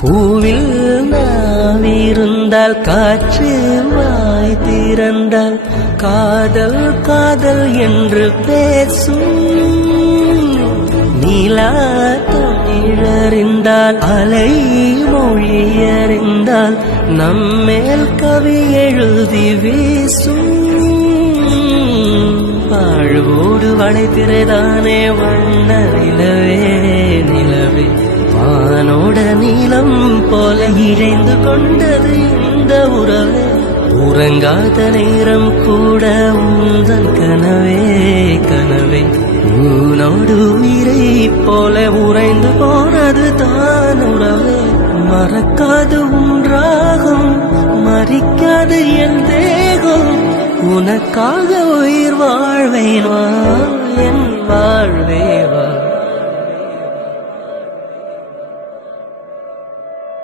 பூவில் நாவிருந்தால் காற்று வாய் திறந்தால் காதல் காதல் என்று பேசும். நீலா தமிழறிந்தால் அலை மொழியறிந்தால் நம்மேல் கவி எழுதி வீசும். வாழ்வோடு வளைத்திரைதானே வண்ண நிலவே நிலவே வானோட நீளம் போல இழைந்து கொண்டது இந்த உறவே. உறங்காத நேரம் கூட உந்தன் கனவே கனவே உனோடு உயிரை போல உறைந்து போனது தான் உறவே. மறக்காது உன்றாகும் மறிக்காது என் தேகம் உனக்காக உயிர் வாழ்வேன் வா என் வாழ்வே வா.